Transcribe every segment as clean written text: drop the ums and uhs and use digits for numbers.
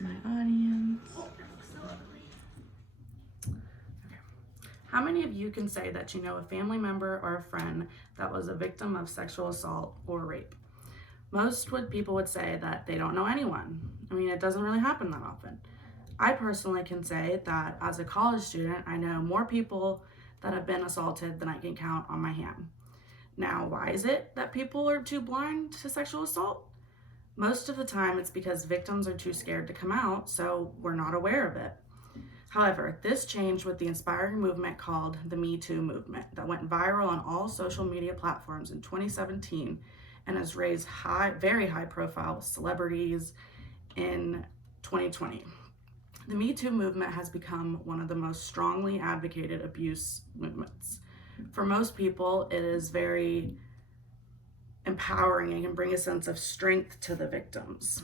to my audience. How many of you can say that you know a family member or a friend that was a victim of sexual assault or rape? People would say that they don't know anyone. I mean, it doesn't really happen that often. I personally can say that as a college student, I know more people that have been assaulted than I can count on my hand. Now, why is it that people are too blind to sexual assault? Most of the time, it's because victims are too scared to come out, so we're not aware of it. However, this changed with the inspiring movement called the Me Too movement that went viral on all social media platforms in 2017 and has raised very high profile celebrities in 2020. The Me Too movement has become one of the most strongly advocated abuse movements. For most people, it is very empowering and can bring a sense of strength to the victims.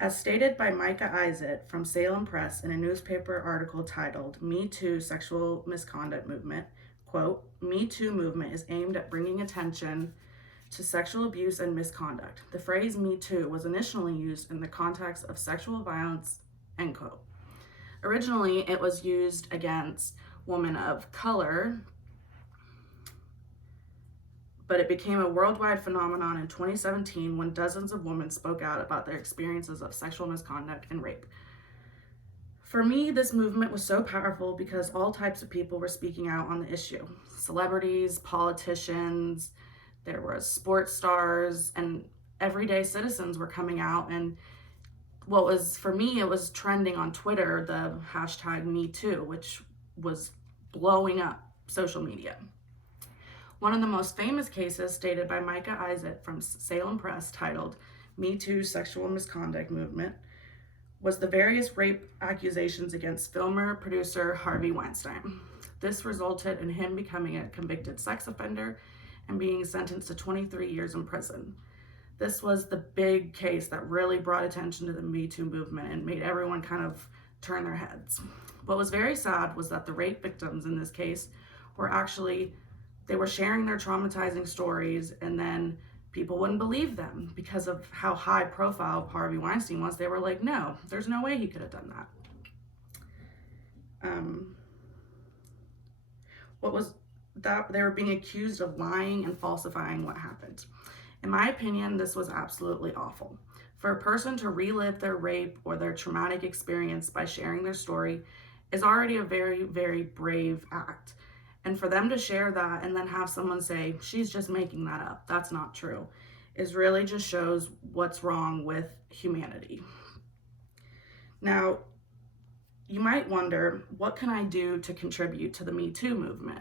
As stated by Micah Isaac from Salem Press in a newspaper article titled Me Too Sexual Misconduct Movement, quote, Me Too movement is aimed at bringing attention to sexual abuse and misconduct. The phrase Me Too was initially used in the context of sexual violence, end quote. Originally, it was used against women of color, but it became a worldwide phenomenon in 2017 when dozens of women spoke out about their experiences of sexual misconduct and rape. For me, this movement was so powerful because all types of people were speaking out on the issue. Celebrities, politicians, there were sports stars, and everyday citizens were coming out. And for me, it was trending on Twitter, the hashtag #MeToo, which was blowing up social media. One of the most famous cases stated by Micah Isaac from Salem Press titled Me Too Sexual Misconduct Movement was the various rape accusations against producer Harvey Weinstein. This resulted in him becoming a convicted sex offender and being sentenced to 23 years in prison. This was the big case that really brought attention to the Me Too movement and made everyone kind of turn their heads. What was very sad was that the rape victims in this case they were sharing their traumatizing stories, and then people wouldn't believe them because of how high profile Harvey Weinstein was. They were like, no, there's no way he could have done that. They were being accused of lying and falsifying what happened. In my opinion, this was absolutely awful. For a person to relive their rape or their traumatic experience by sharing their story is already a very, very brave act. And for them to share that and then have someone say, she's just making that up, that's not true, is really just shows what's wrong with humanity. Now, you might wonder, what can I do to contribute to the Me Too movement?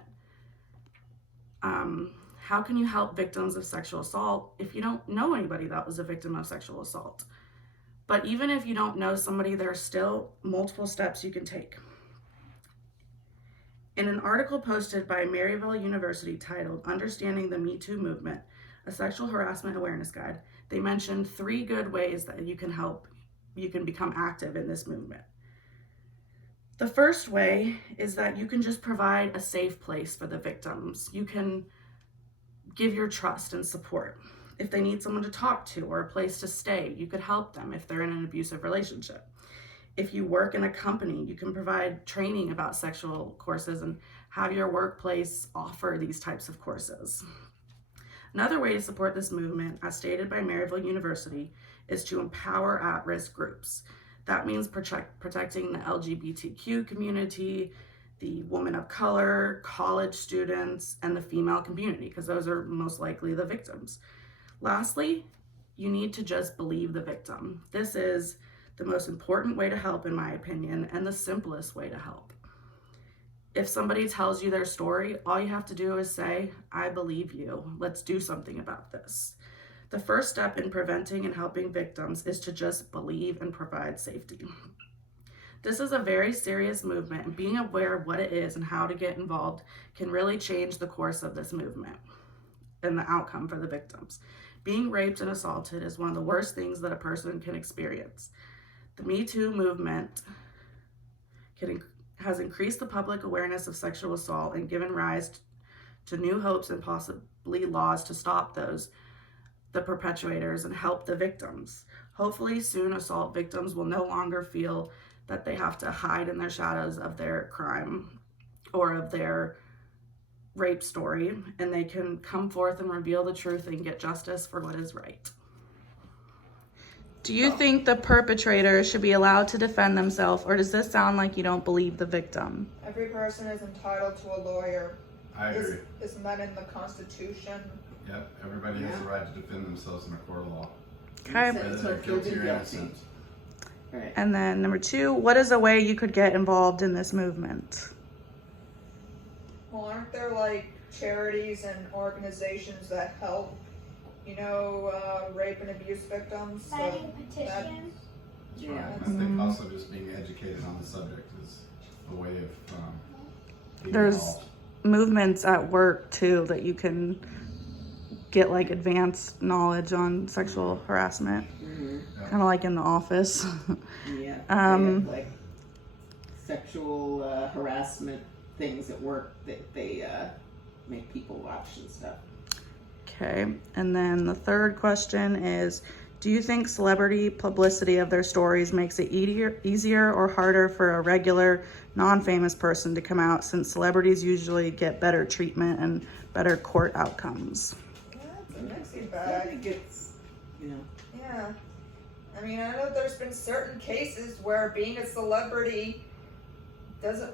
How can you help victims of sexual assault if you don't know anybody that was a victim of sexual assault? But even if you don't know somebody, there are still multiple steps you can take. In an article posted by Maryville University titled Understanding the Me Too Movement, a sexual harassment awareness guide, they mentioned 3 good ways that you can become active in this movement. The first way is that you can just provide a safe place for the victims. You can give your trust and support. If they need someone to talk to or a place to stay, you could help them if they're in an abusive relationship. If you work in a company, you can provide training about sexual courses and have your workplace offer these types of courses. Another way to support this movement, as stated by Maryville University, is to empower at-risk groups. That means protecting the LGBTQ community, the women of color, college students, and the female community, because those are most likely the victims. Lastly, you need to just believe the victim. This is the most important way to help, in my opinion, and the simplest way to help. If somebody tells you their story, all you have to do is say, I believe you. Let's do something about this. The first step in preventing and helping victims is to just believe and provide safety. This is a very serious movement, and being aware of what it is and how to get involved can really change the course of this movement and the outcome for the victims. Being raped and assaulted is one of the worst things that a person can experience. The Me Too movement has increased the public awareness of sexual assault and given rise to new hopes and possibly laws to stop those the perpetrators and help the victims. Hopefully soon assault victims will no longer feel that they have to hide in their shadows of their crime or of their rape story, and they can come forth and reveal the truth and get justice for what is right. Do you think the perpetrator should be allowed to defend themselves, or does this sound like you don't believe the victim? Every person is entitled to a lawyer. I agree. Isn't that in the Constitution? Yep, everybody has the right to defend themselves in a court of law. Okay. Whether they're guilty or innocent. Right. And then number 2, what is a way you could get involved in this movement? Well, aren't there like charities and organizations that help, rape and abuse victims? Signing petitions. That's right. And I think also just being educated on the subject is a way of being There's involved. movements at work too that you can get like advanced knowledge on sexual harassment, kind of like in the office. Yeah. Um, they have, like sexual harassment things at work that they make people watch and stuff. Okay, and then the third question is, do you think celebrity publicity of their stories makes it easier or harder for a regular, non-famous person to come out, since celebrities usually get better treatment and better court outcomes? Yeah, it's a mixy I bag. think it's, Yeah. I mean, I know there's been certain cases where being a celebrity doesn't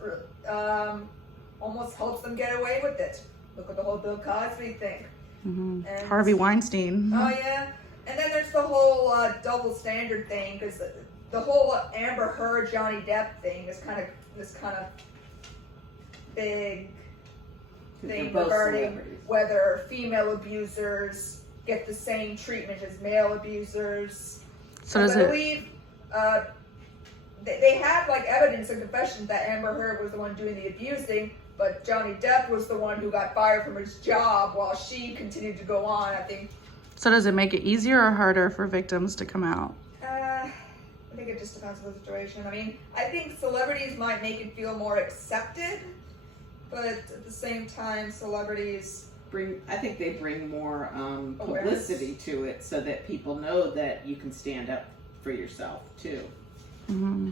almost helps them get away with it. Look at the whole Bill Cosby thing. Mm-hmm. And- Harvey Weinstein. Oh yeah, and then there's the whole double standard thing, because the whole Amber Heard Johnny Depp thing is kind of big thing they're both regarding celebrities. whether female abusers get the same treatment as male abusers. So does I it? believe they have like evidence and confession that Amber Heard was the one doing the abusing, but Johnny Depp was the one who got fired from his job while she continued to go on. I think. So does it make it easier or harder for victims to come out? I think it just depends on the situation. I mean, I think celebrities might make it feel more accepted, but at the same time, celebrities. I think they bring more publicity to it so that people know that you can stand up for yourself too. Mm-hmm.